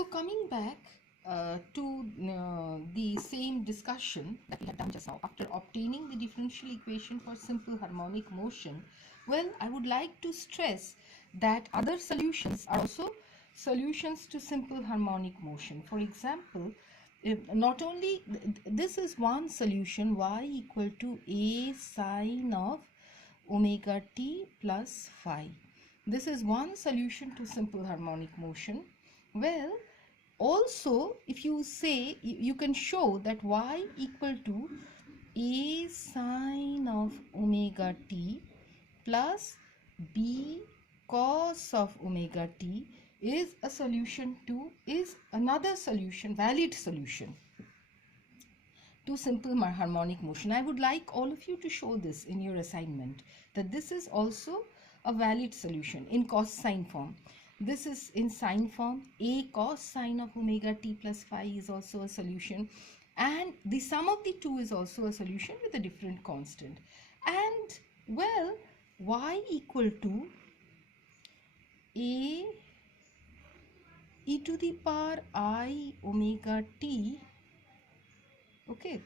So coming back to the same discussion that we had done just now, after obtaining the differential equation for simple harmonic motion, well, I would like to stress that other solutions are also solutions to simple harmonic motion. For example, if not only this is one solution, y equal to a sine of omega t plus phi. This is one solution to simple harmonic motion. Well, also if you say, you can show that y equal to a sine of omega t plus b cos of omega t is a solution to, is another solution, valid solution to simple harmonic motion. I would like all of you to show this in your assignment, that this is also a valid solution in cos sine form. This is in sine form. A cos sine of omega t plus phi is also a solution, and the sum of the two is also a solution with a different constant. And well, y equal to a e to the power I omega t, okay,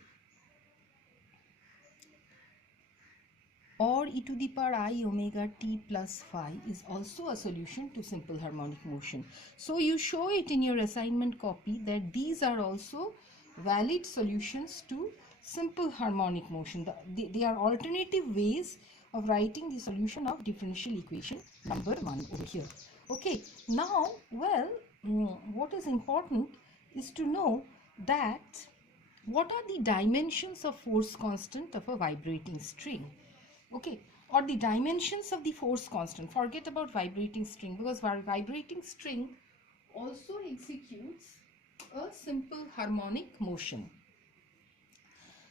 or e to the power I omega t plus phi is also a solution to simple harmonic motion. So you show it in your assignment copy that these are also valid solutions to simple harmonic motion. They are alternative ways of writing the solution of differential equation number 1 over here. Okay, now, well, what is important is to know that what are the dimensions of force constant of a vibrating string. Okay, or the dimensions of the force constant. Forget about vibrating string, because vibrating string also executes a simple harmonic motion.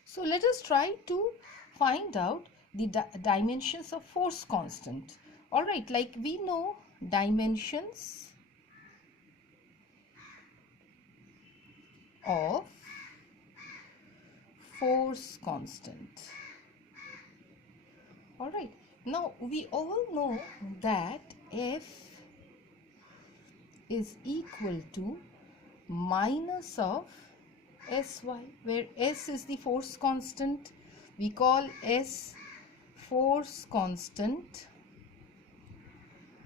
So let us try to find out the dimensions of force constant. All right, like we know dimensions of force constant. All right, now we all know that F is equal to minus of Sy, where S is the force constant. We call S force constant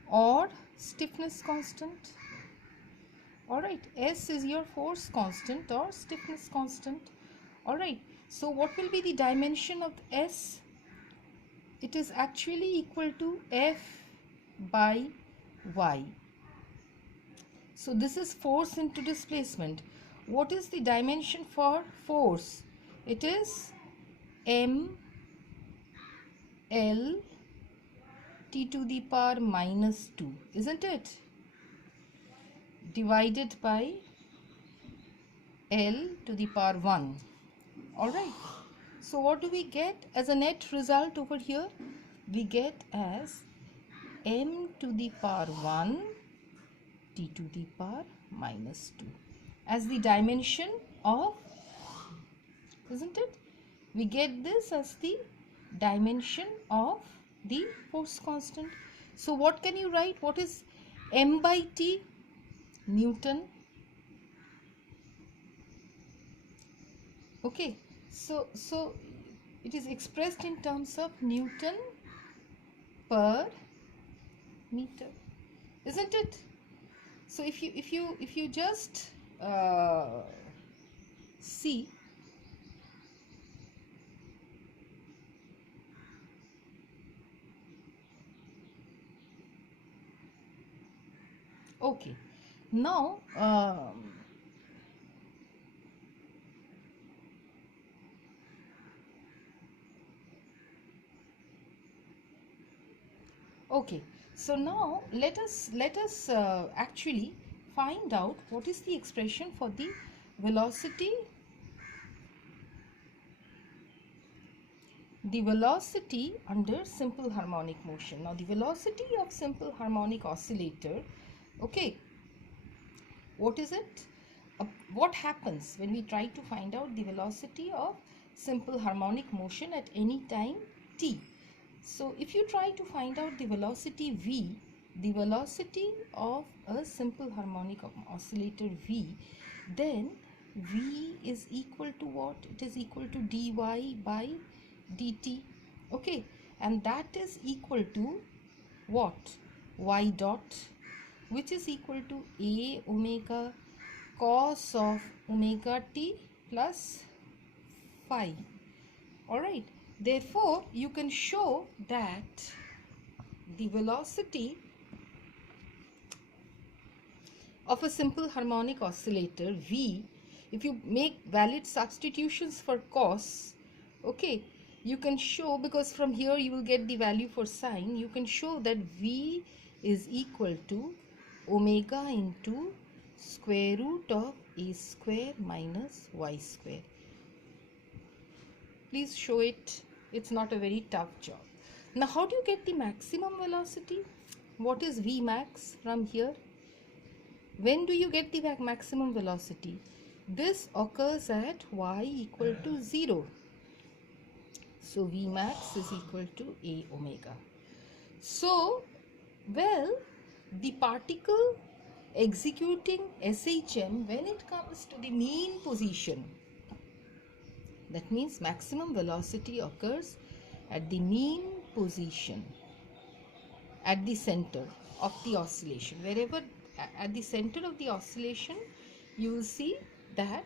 or stiffness constant. All right, S is your force constant or stiffness constant. All right, so what will be the dimension of S? It is actually equal to F by Y. So this is force into displacement. What is the dimension for force? It is M L T to the power minus 2, isn't it? Divided by L to the power 1. All right. So what do we get as a net result over here? We get as m to the power 1 t to the power minus 2 as the dimension of, isn't it? We get this as the dimension of the force constant. So what can you write? What is m by t? Newton. Okay, so it is expressed in terms of Newton per meter, isn't it? So if you just see, okay, now okay, so now let us actually find out what is the expression for the velocity under simple harmonic motion. Now the velocity of simple harmonic oscillator, okay, what is it? What happens when we try to find out the velocity of simple harmonic motion at any time t? So if you try to find out the velocity v, the velocity of a simple harmonic oscillator V, then V is equal to what? It is equal to dy by dt. Okay, and that is equal to what? Y dot, which is equal to a omega cos of omega t plus phi. Alright, therefore you can show that the velocity of a simple harmonic oscillator V, if you make valid substitutions for cos, okay, you can show, because from here you will get the value for sine, you can show that V is equal to omega into square root of a square minus y square. Please show it. It's not a very tough job. Now, how do you get the maximum velocity? What is V max from here? When do you get the maximum velocity? This occurs at y equal to 0. So, V max is equal to a omega. So, well, the particle executing SHM, when it comes to the mean position, that means maximum velocity occurs at the mean position, at the center of the oscillation. Wherever at the center of the oscillation, you will see that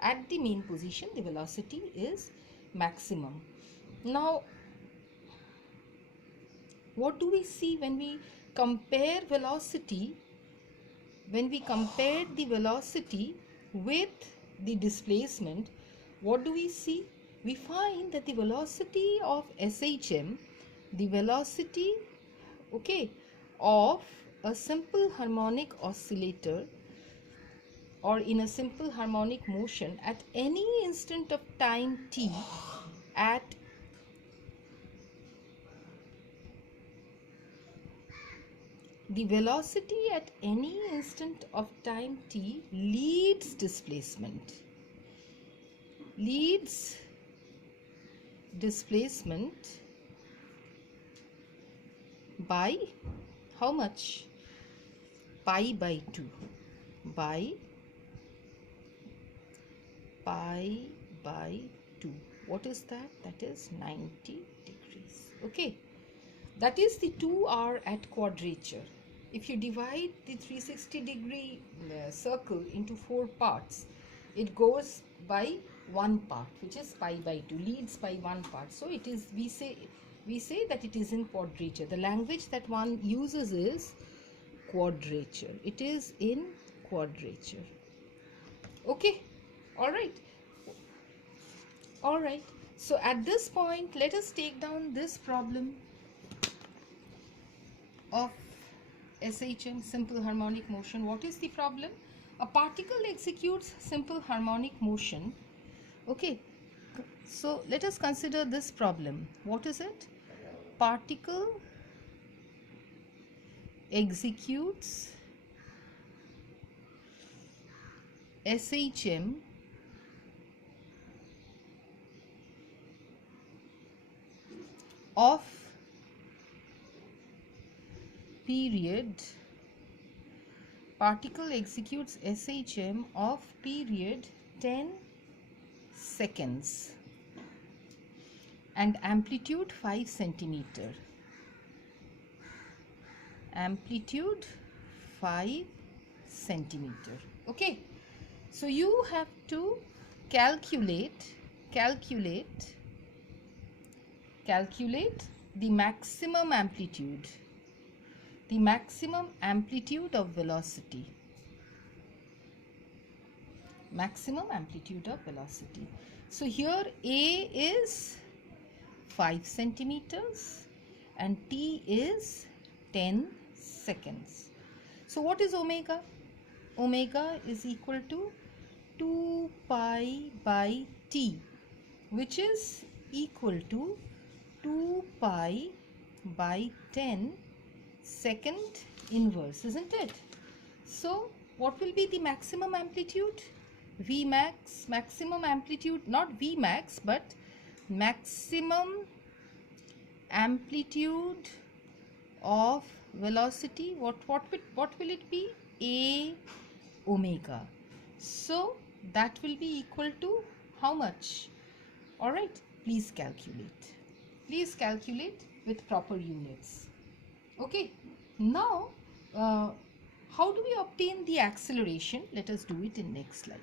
at the mean position, the velocity is maximum. Now, what do we see when we compare velocity? When we compare the velocity with the displacement, what do we see? We find that the velocity of SHM, the velocity, okay, of a simple harmonic oscillator or in a simple harmonic motion at any instant of time t, at the velocity at any instant of time t leads displacement. Leads displacement by how much? Pi by 2. By pi by 2. What is that? That is 90 degrees. Okay. That is the 2r at quadrature. If you divide the 360-degree circle into 4 parts, it goes by 1 part, which is pi by 2, leads by 1 part. So it is, we say that it is in quadrature. The language that one uses is quadrature. It is in quadrature. Okay, all right. All right. So at this point, let us take down this problem of SHM, simple harmonic motion. What is the problem? A particle executes simple harmonic motion. Okay, so let us consider this problem. What is it? Particle executes SHM of period. Particle executes SHM of period 10 seconds and amplitude 5 centimeter. Amplitude 5 centimeter. Okay, so you have to calculate the maximum amplitude. The maximum amplitude of velocity. Maximum amplitude of velocity. So here A is 5 centimeters and T is 10 seconds. So what is omega? Omega is equal to 2 pi by T, which is equal to 2 pi by 10 second inverse, isn't it? So what will be the maximum amplitude? V max, maximum amplitude, not V max, but maximum amplitude of velocity, what will it be? A omega. So that will be equal to how much? All right, please calculate. Please calculate with proper units. Okay, now how do we obtain the acceleration? Let us do it in next slide.